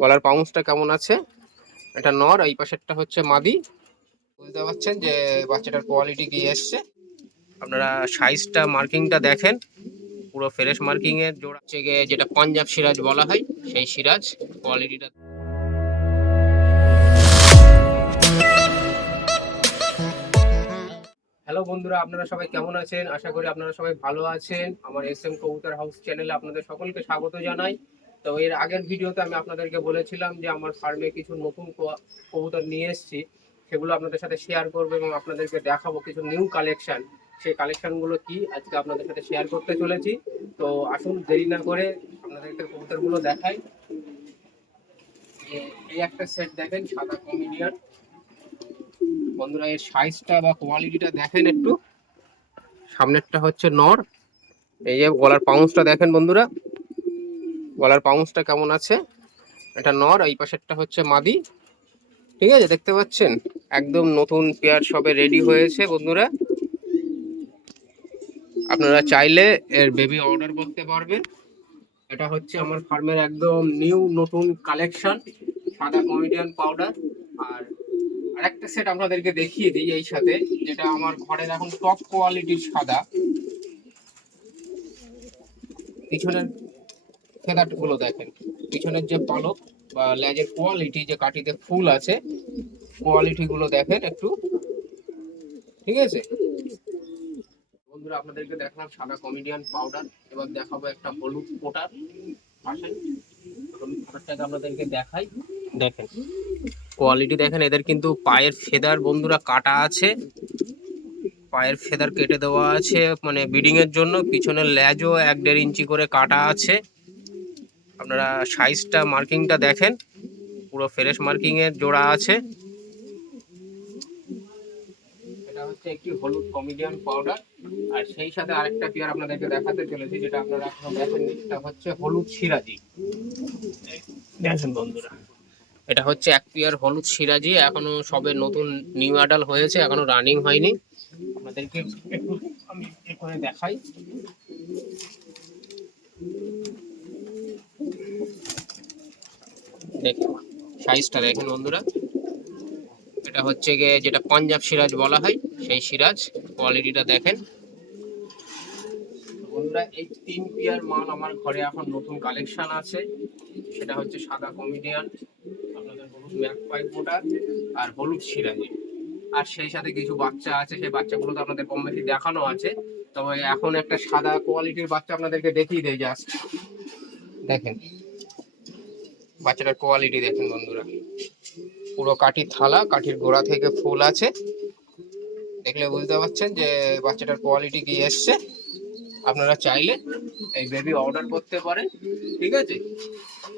গলার পাউন্সটা কেমন আছে। এটা নর, এই পাশেরটা হচ্ছে মাদি। বুঝতে পারছেন যে বাচ্চাটার কোয়ালিটি কি এসছে। আপনারা সাইজটা মার্কিংটা দেখেন, পুরো ফ্রেশ মার্কিং এর জোড়া হচ্ছে গিয়ে যেটা পাঞ্জাব সিরাজ বলা হয়, সেই সিরাজ কোয়ালিটিটা। হ্যালো বন্ধুরা, আপনারা সবাই কেমন আছেন? আশা করি আপনারা সবাই ভালো আছেন। আমার SM কবুতর হাউস চ্যানেলে আপনাদের সকলকে স্বাগত জানাই। তো এর আগের ভিডিওতে আমি আপনাদেরকে বলেছিলাম যে আমার ফার্মে কিছু নতুন কবুতর নিয়ে এসেছি, সেগুলো আপনাদের সাথে শেয়ার করবো এবং আপনাদেরকে দেখাবো কিছু নিউ কালেকশন। সেই কালেকশনগুলো কি আজকে আপনাদের সাথে শেয়ার করতে চলেছি। তো আসুন দেরি না করে আপনাদেরকে কবুতরগুলো দেখাই। এই একটা সেট দেখেন, সাদা কমেডিয়ান। বন্ধুরা এর সাইজটা বা কোয়ালিটিটা দেখেন একটু। সামনেরটা হচ্ছে নর, এই যে গলার পাউন্সটা দেখেন বন্ধুরা, গলার পাউন্সটা কেমন আছে। এটা নর, এই পাশেরটা হচ্ছে মাদি। ঠিক আছে, দেখতে পাচ্ছেন একদম নতুন পেয়ার সবে রেডি হয়েছে বন্ধুরা। আপনারা চাইলে এর বেবি অর্ডার করতে পারবেন। এটা হচ্ছে আমার ফার্মের একদম নিউ নতুন কালেকশন, সাদা কমেডিয়ান পাউডার। আর আরেকটা সেট আপনাদেরকে দেখিয়ে দিই এই সাথে, যেটা আমার ঘরের এখন টপ কোয়ালিটির সাদা। পিছনের ফেদারগুলো দেখেন, পিছনের যে পালক বা লেজের কোয়ালিটি, যে কাটিতে ফুল আছে, কোয়ালিটি গুলো দেখেন একটু। ঠিক আছে বন্ধুরা, আপনাদেরকে দেখালাম সাদা কমেডিয়ান পাউডার। এবার দেখাবো একটা হলুদ পোটার। আসেন হলুদ পোটারটাকে আপনাদেরকে দেখাই। দেখেন কোয়ালিটি দেখেন, এদের কিন্তু পায়ের ফেদার বন্ধুরা কাটা আছে, পায়ের ফেদার কেটে দেওয়া আছে মানে ব্রিডিং এর জন্য। পিছনের লেজও 1-1.5 ইঞ্চি করে কাটা আছে। আপনারা সাইজটা মার্কিংটা দেখেন, পুরো ফ্রেশ মার্কিং এর জোড়া আছে। এটা হচ্ছে একটি হলুদ কমেডিয়ান পাউডার। আর সেই সাথে আরেকটা পেয়ার আপনাদেরকে দেখাতে চলেছি, যেটা আপনারা এখনো দেখেননি। এটা হচ্ছে হলুদ সিরাজি। দেখেন বন্ধুরা, এটা হচ্ছে এক পেয়ার হলুদ সিরাজি, এখনো সবে নতুন নিউ অ্যাডাল হয়েছে, এখনো রানিং হয়নি। আপনাদেরকে একটু আমি এখানে দেখাই। দেখুন সাইজটা দেখেন বন্ধুরা, এটা হচ্ছে গিয়ে যেটা পাঞ্জাব সিরাজ বলা হয়, সেই সিরাজ কোয়ালিটিটা দেখেন বন্ধুরা। এই 3 পেয়ার মাল আমার ঘরে এখন নতুন কালেকশন আছে। সেটা হচ্ছে সাদা কমেডিয়ান, আপনাদের হলুদ ম্যাকপাই পোটার, আর হলুদ সিরাজি। আর সেই সাথে কিছু বাচ্চা আছে, সেই বাচ্চাগুলো তো আপনাদের কম বেশি দেখানো আছে। তবে এখন একটা সাদা কোয়ালিটির বাচ্চা আপনাদেরকে দেখিয়ে দেয় জাস্ট। দেখেন বাচ্চাটার কোয়ালিটি দেখেন বন্ধুরা, পুরো কাঠির থালা, কাঠির গোড়া থেকে ফুল আছে। দেখলে বুঝতে পারছেন যে বাচ্চাটার কোয়ালিটি কি এসছে। আপনারা চাইলে এই বেবি অর্ডার করতে পারেন। ঠিক আছে,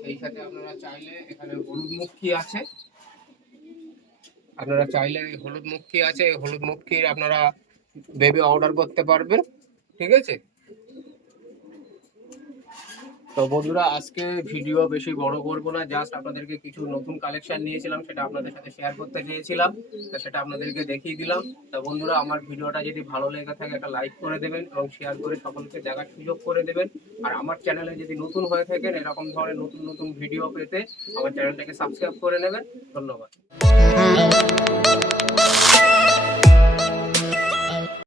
এই সাথে আপনারা চাইলে এখানে হলুদ মুখী আছে, আপনারা চাইলে হলুদ মুখী আছে, হলুদ মুখীর আপনারা বেবি অর্ডার করতে পারবেন। ঠিক আছে, তো বন্ধুরা আজকে ভিডিও বেশি বড় করবো না, জাস্ট আপনাদেরকে কিছু নতুন কালেকশন নিয়েছিলাম, সেটা আপনাদের সাথে শেয়ার করতে চেয়েছিলাম, তো সেটা আপনাদেরকে দেখিয়ে দিলাম। তো বন্ধুরা আমার ভিডিওটা যদি ভালো লেগে থাকে একটা লাইক করে দেবেন এবং শেয়ার করে সকলকে দেখার সুযোগ করে দেবেন। আর আমার চ্যানেলে যদি নতুন হয়ে থাকেন, এরকম ধরনের নতুন নতুন ভিডিও পেতে আমার চ্যানেলটাকে সাবস্ক্রাইব করে নেবেন। ধন্যবাদ।